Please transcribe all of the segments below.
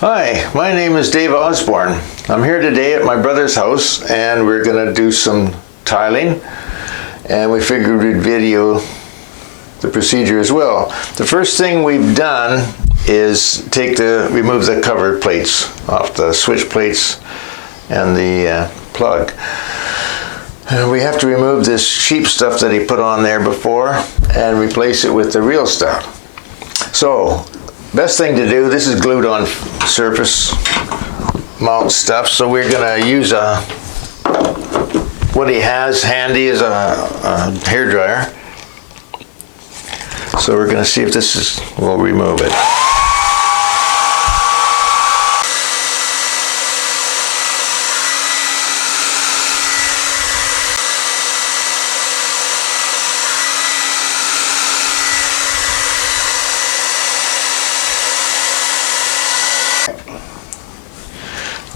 Hi, my name is Dave Osborne. I'm here today at my brother's house and we're going to do some tiling, and we figured we'd video the procedure as well. The first thing we've done is remove the cover plates off the switch plates and the plug. We have to remove this cheap stuff that he put on there before and replace it with the real stuff. So, best thing to do, this is glued on surface mount stuff, so we're going to use what he has handy is a hairdryer. So we're going to see if we'll remove it.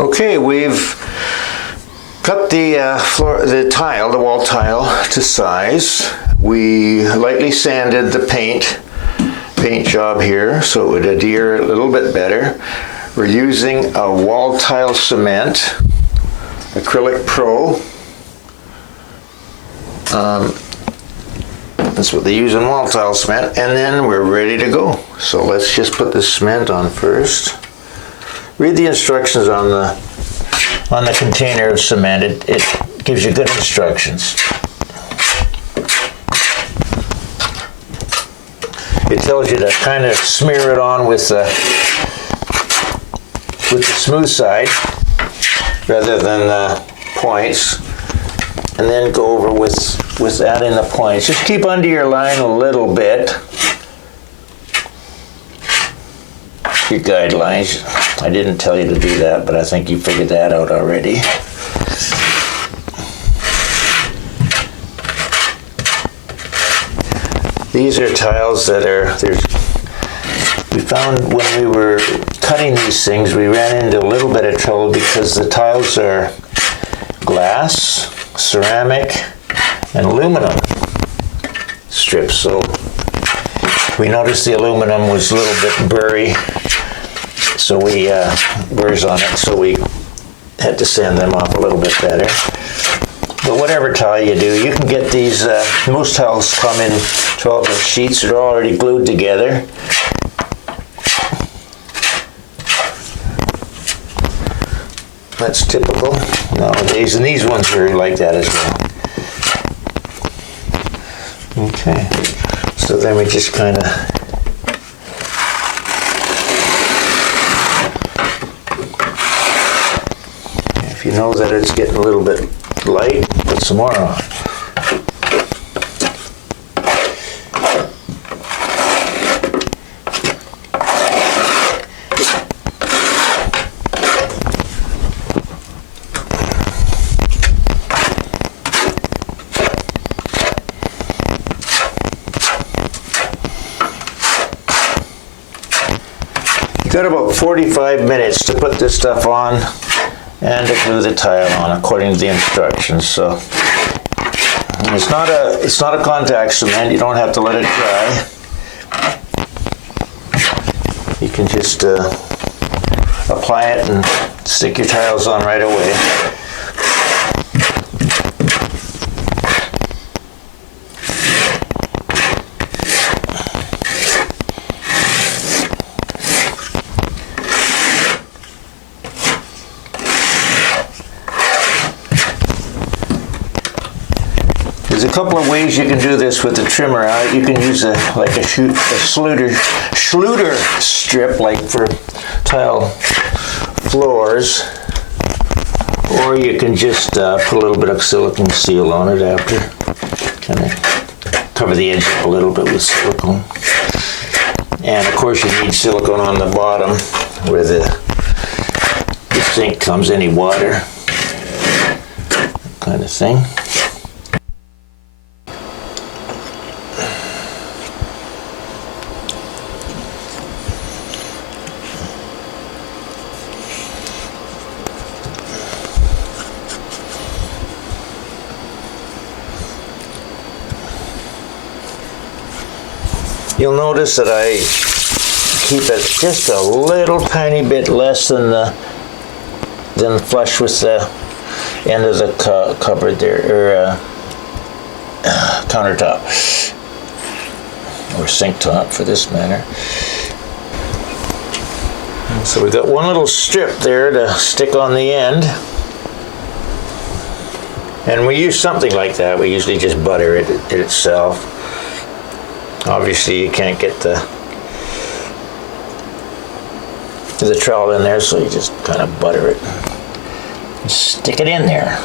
Okay, we've cut the wall tile to size. We lightly sanded the paint job here so it would adhere a little bit better. We're using a wall tile cement, Acrylic Pro. That's what they use in wall tile cement, and then we're ready to go. So let's just put the cement on first. Read the instructions on the container of cement. It gives you good instructions. It tells you to kind of smear it on with the smooth side rather than the points, and then go over with adding the points. Just keep under your line a little bit. Your guidelines. I didn't tell you to do that, but I think you figured that out already. These are tiles that we found when we were cutting these things, we ran into a little bit of trouble because the tiles are glass, ceramic, and aluminum strips. So we noticed the aluminum was a little bit burry. So burrs on it, so we had to sand them off a little bit better. But whatever tile you do, you can get these, most tiles come in 12-inch sheets that are already glued together. That's typical nowadays, and these ones are like that as well. Okay, so then we just kind of if you know that it's getting a little bit light, put some more on. You've got about 45 minutes to put this stuff on and to glue the tile on according to the instructions. So it's not a contact cement. You don't have to let it dry. You can just apply it and stick your tiles on right away. There's a couple of ways you can do this with the trimmer. You can use a Schluter strip, like for tile floors, or you can just put a little bit of silicone seal on it after. Kind of cover the edge up a little bit with silicone. And of course you need silicone on the bottom where the sink comes, any water, kind of thing. You'll notice that I keep it just a little tiny bit less than flush with the end of the cupboard there, or countertop, or sink top for this matter. So we've got one little strip there to stick on the end. And we use something like that. We usually just butter it itself. Obviously you can't get the trowel in there, so you just kind of butter it and stick it in there.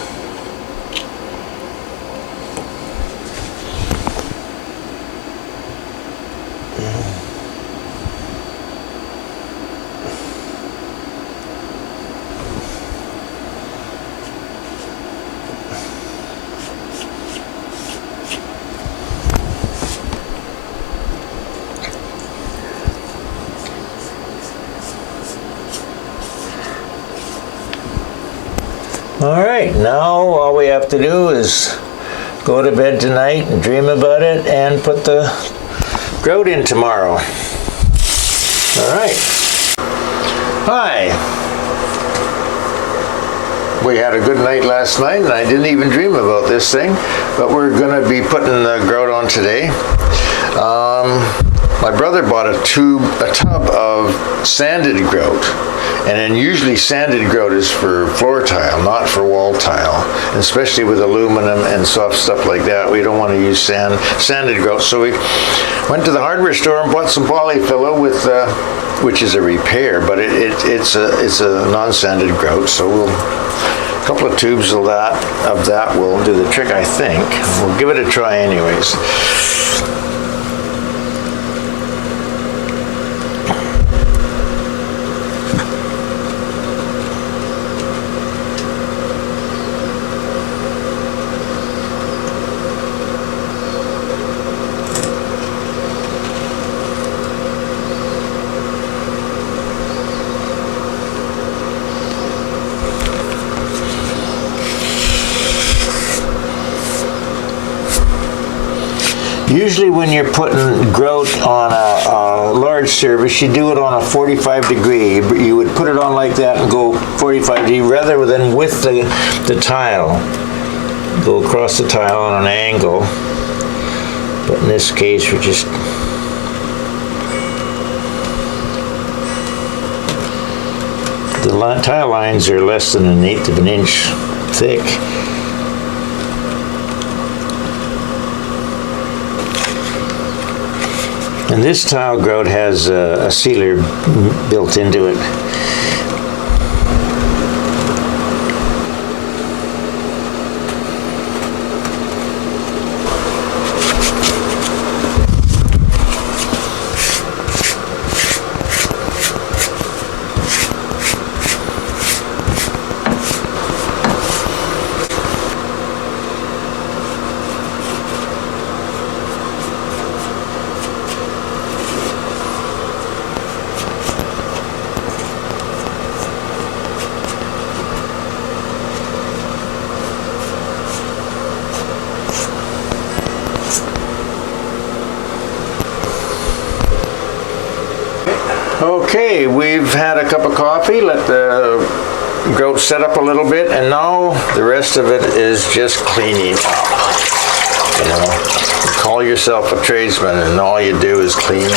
All right, now all we have to do is go to bed tonight and dream about it and put the grout in tomorrow. All right. Hi. We had a good night last night and I didn't even dream about this thing, but we're gonna be putting the grout on today. My brother bought a tub of sanded grout. And then usually sanded grout is for floor tile, not for wall tile. And especially with aluminum and soft stuff like that, we don't want to use sanded grout. So we went to the hardware store and bought some polyfiller with, which is a repair, but it's a non-sanded grout. So a couple of tubes of that will do the trick, I think. We'll give it a try anyways. Usually when you're putting grout on a large surface, you do it on a 45 degree. You would put it on like that and go 45 degree rather than with the tile. Go across the tile on an angle. But in this case, we're just the tile lines are less than 1/8 of an inch thick. And this tile grout has a sealer built into it. Okay, we've had a cup of coffee, let the grout set up a little bit, and now the rest of it is just cleaning up. You know, you call yourself a tradesman and all you do is clean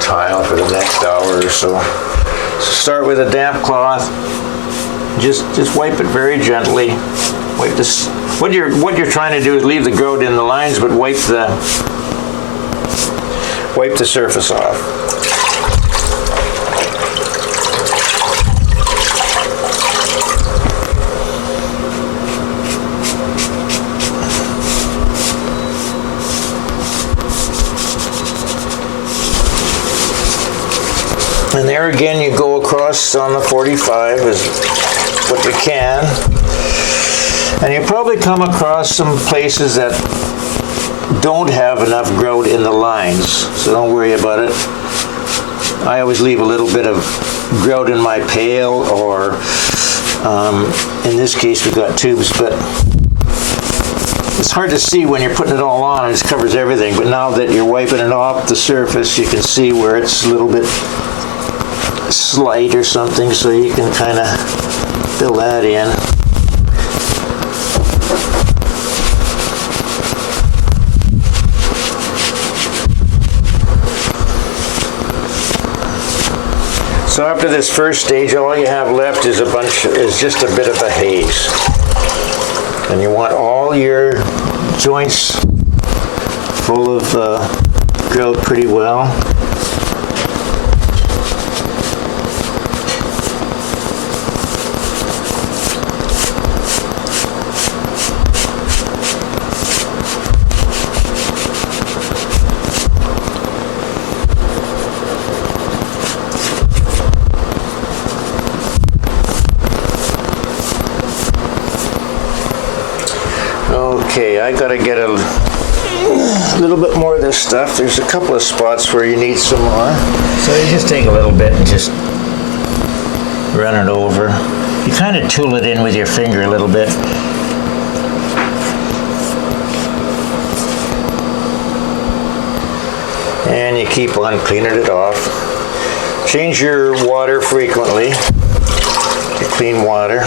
tile for the next hour or so. So start with a damp cloth. Just wipe it very gently. Wipe this. What you're trying to do is leave the grout in the lines, but wipe the surface off. And there again, you go across on the 45 as what you can. And you probably come across some places that don't have enough grout in the lines, so don't worry about it. I always leave a little bit of grout in my pail, or in this case we've got tubes, but it's It's hard to see when you're putting it all on, it just covers everything, but now that you're wiping it off the surface, you can see where it's a little bit slight or something, so you can kind of fill that in. So after this first stage, all you have left is just a bit of a haze. And you want all your joints full of grout pretty well. Okay, I gotta get a little bit more of this stuff. There's a couple of spots where you need some more. So you just take a little bit and just run it over. You kind of tool it in with your finger a little bit. And you keep on cleaning it off. Change your water frequently to clean water.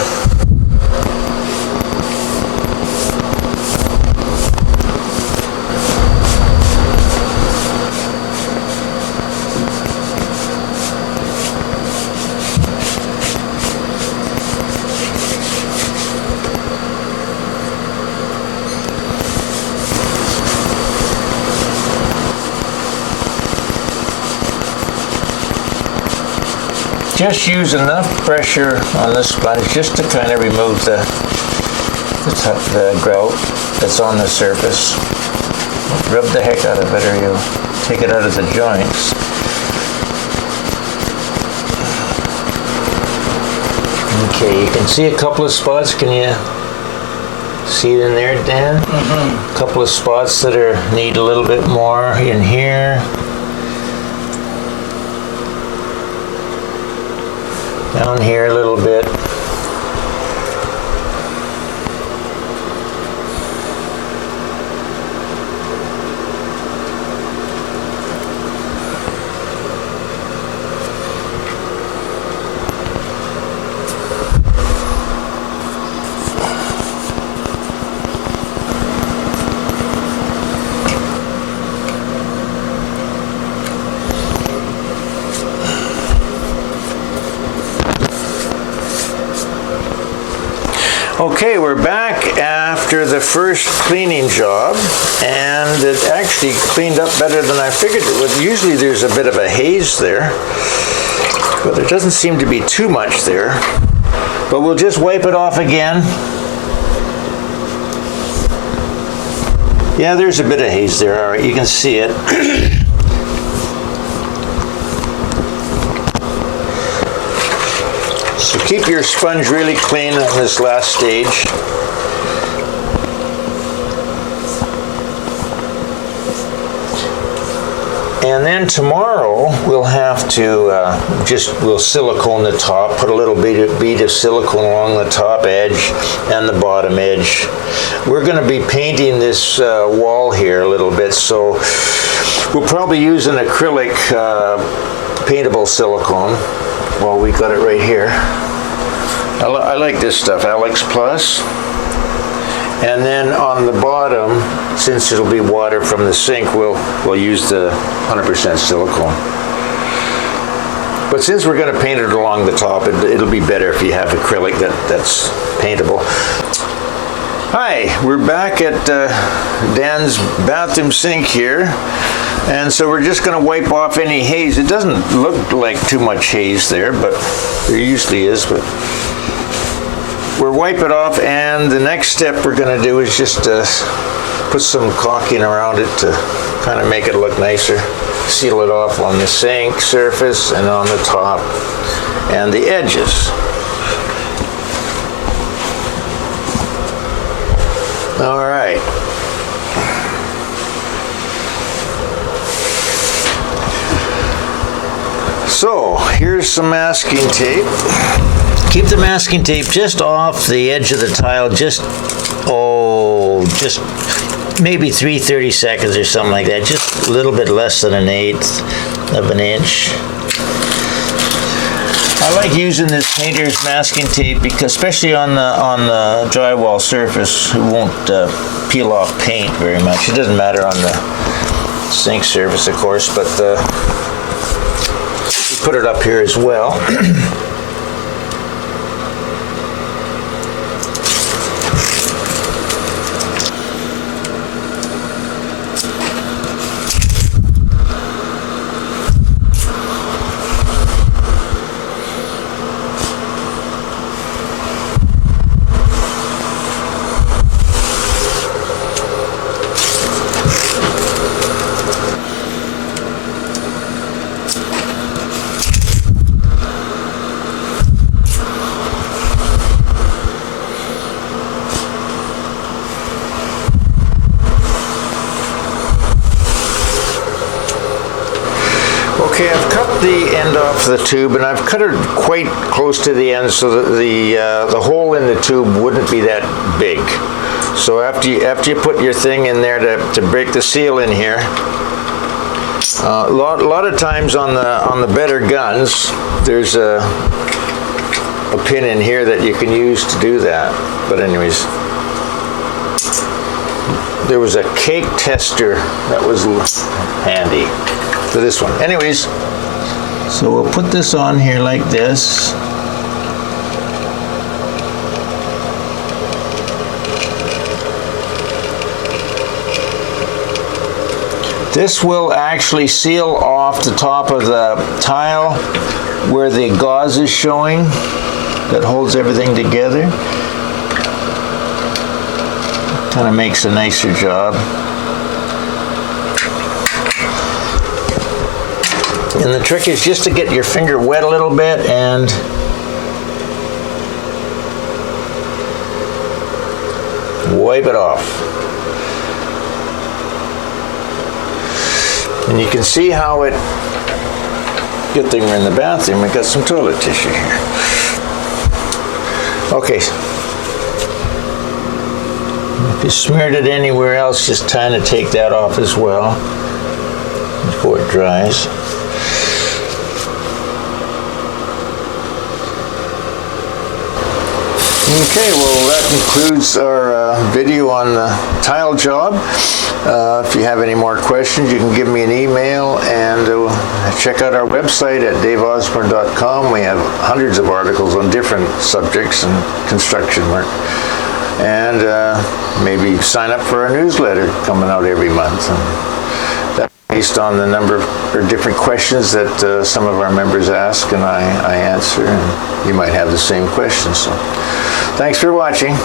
Just use enough pressure on the sponge just to kind of remove the grout that's on the surface. Rub the heck out of it or you'll take it out of the joints. Okay, you can see a couple of spots. Can you see it in there, Dan? Mm-hmm. A couple of spots that need a little bit more in here. Down here a little bit. Okay, we're back after the first cleaning job, and it actually cleaned up better than I figured it would. Usually there's a bit of a haze there, but there doesn't seem to be too much there. But we'll just wipe it off again. Yeah, there's a bit of haze there, all right, you can see it. So keep your sponge really clean on this last stage. And then tomorrow we'll have to we'll silicone the top, put a little bead of silicone along the top edge and the bottom edge. We're going to be painting this wall here a little bit, so we'll probably use an acrylic paintable silicone. Well, we got it right here. I like this stuff, Alex Plus. And then on the bottom, since it'll be water from the sink, we'll use the 100% silicone. But since we're going to paint it along the top, it'll be better if you have acrylic that's paintable. Hi, we're back at Dan's bathroom sink here. And so we're just going to wipe off any haze. It doesn't look like too much haze there, but there usually is. But we'll wipe it off, and the next step we're going to do is just put some caulking around it to kind of make it look nicer. Seal it off on the sink surface and on the top and the edges. All right. So here's some masking tape. Keep the masking tape just off the edge of the tile, just maybe 3/30 seconds or something like that, just a little bit less than 1/8 of an inch. I like using this painter's masking tape because, especially on the drywall surface, it won't peel off paint very much. It doesn't matter on the sink surface, of course, but put it up here as well. Okay, I've cut the end off the tube, and I've cut it quite close to the end so that the hole in the tube wouldn't be that big. So after you put your thing in there to break the seal in here, a lot of times on the better guns, there's a pin in here that you can use to do that. But anyways, there was a cake tester that was handy for this one. Anyways, so we'll put this on here like this. This will actually seal off the top of the tile where the gauze is showing that holds everything together. Kind of makes a nicer job. And the trick is just to get your finger wet a little bit and wipe it off. And you can see how it, good thing we're in the bathroom, we got some toilet tissue here. Okay. If you smeared it anywhere else, just kind of take that off as well before it dries. Okay, well that concludes our video on the tile job. If you have any more questions, you can give me an email, and check out our website at daveosborne.com. We have hundreds of articles on different subjects and construction work. And maybe sign up for our newsletter coming out every month. And that's based on the number of or different questions that some of our members ask, and I answer, and you might have the same questions. So, thanks for watching.